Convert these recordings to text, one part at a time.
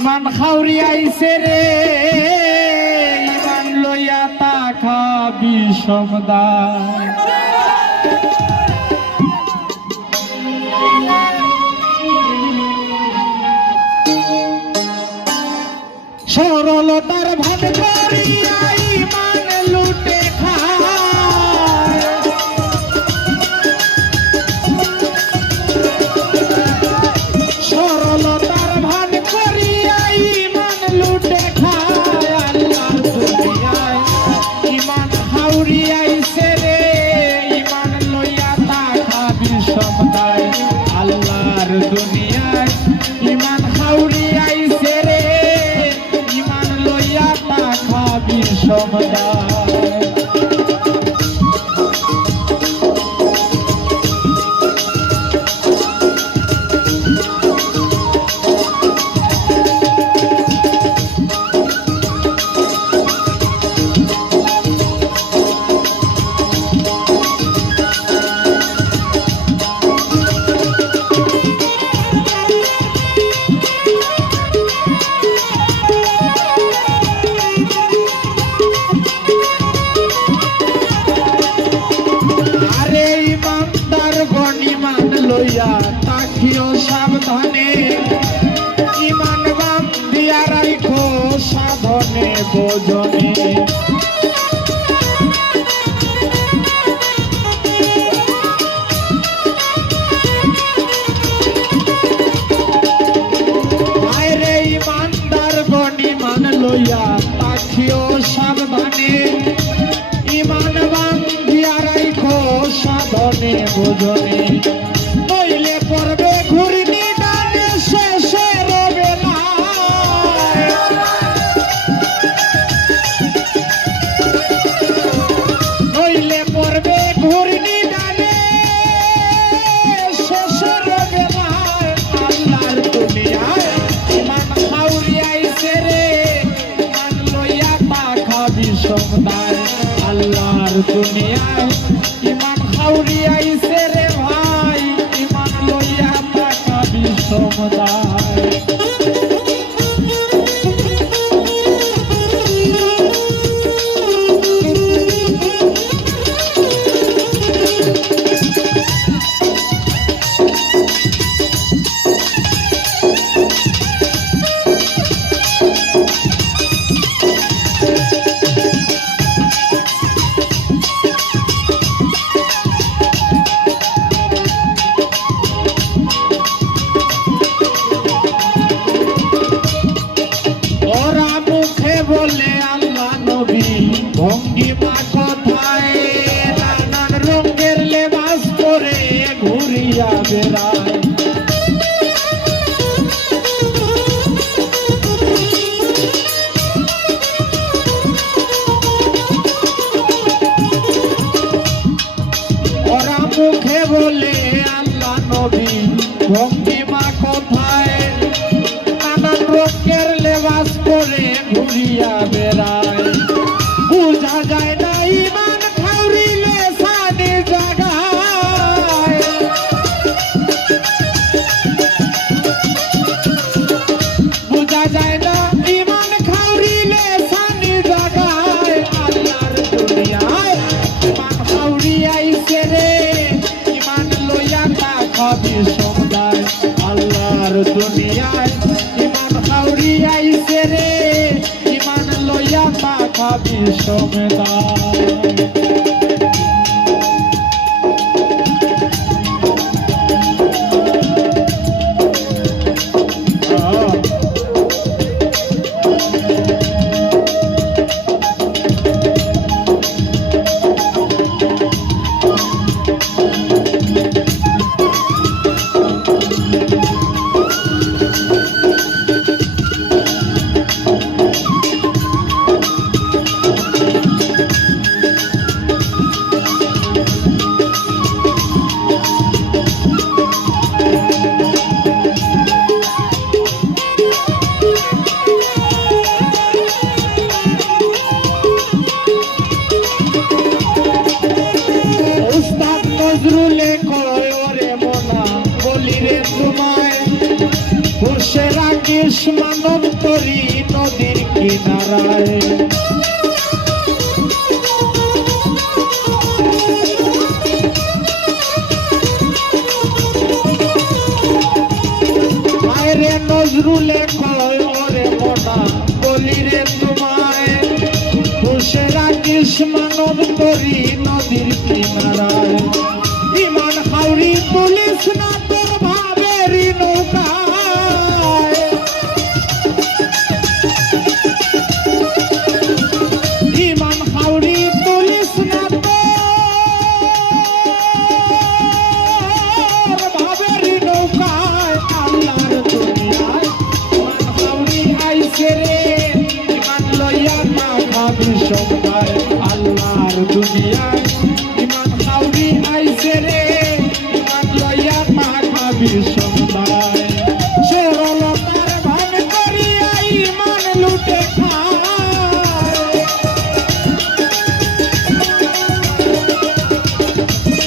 ইমান খাউরি আইছে রে ইমান লইয়া তা খাবি সমদায় সরলতার ভান করিয়া ইমান লুটে খায় সরলতার ভান করিয়া ইমান লুটে খায় আল্লাহর দুনিয়ায় ইমান হাউরি আইছে রে ইমান লইয়া তা খাবি সমদায় আল্লাহর দুনিয়ায় ইমান হাউরি আইছে রে ইমান লইয়া তা খাবি সমদায় লইয়া তাকিও সাবধানে ইমান বান্ধিয়া রাখো সাধনে ভোজনে আরে ইমানদার গণিমান লইয়া তাকিও সাবধানে ইমান বান্ধিয়া রাখো সাধনে ভোজনে নইলে পড়বে ঘুরনি ডানে শেষে রবে না নইলে পড়বে ঘুরনি ডানে শেষে রবে না আল্লাহর দুনিয়ায় ইমান খাউরি আইছে রে ইমান লইয়া তা খাবি সমদায় আল্লাহর দুনিয়ায় ইমান খাউরি আইছে রে ভাই ইমান লইয়া তা খাবি সমদায় বলে আল্লাহ নবী ভঙ্গিমা কথায় নানান রঙের লেবাস পরে ঘুরিয়া বেড়ায় ওরা মুখে বলে আল্লাহ নবী ভঙ্গিমা কথায় নানান রঙের লেবাস পরে ঘুরিয়া বেড়ায় বুঝা যায় না ইমান খাউরিলে সানি জাগায় বুঝা যায় না ইমান খাউরিলে সানি জাগায় আল্লাহর দুনিয়ায় ইমান খাউরি আইছে রে ইমান লইয়া তা খাবি সমদায় আল্লাহর দুনিয়ায় ইমান খাউরি আইছে রে ইমান লইয়া তা খাবি সমদায় নজরুলে কয় ওরে মনা বলি রে তোমায় খুরশের রাখিস মানব তরি নদীর কিনারায় রে নজরুলে কয় ওরে মনা বলি রে তোমায় বসে রাখিস মানব তরি নদীর কিনারায় ইমান হাওড়ি তুলিস না তোর ভাবের নৌকায় ইমান হাওড়ি তুলিস না তোর ভাবের নৌকায় আল্লাহর দুনিয়ায় ইমান হাওড়ি আইছে রে ইমান লইয়া না ভাবি সবাই আল্লাহর দুনিয়ায় ইমান হাওড়ি আইছে রে ইমান লইয়া না ভাবি সবাই সরলতার ভান করিয়া ইমান লুটে খায়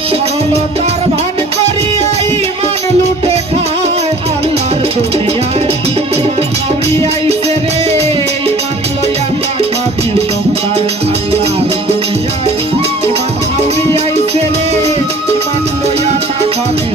সরলতার ভান করিয়া ইমান লুটে খায় আল্লাহর দুনিয়ায় ইমান হাওড়ি আইছে রে ইমান লইয়া না ভাবি সবাই আল্লাহর দুনিয়ায় ইমান হাওড়ি আইছে রে ইমান লইয়া না ভাবি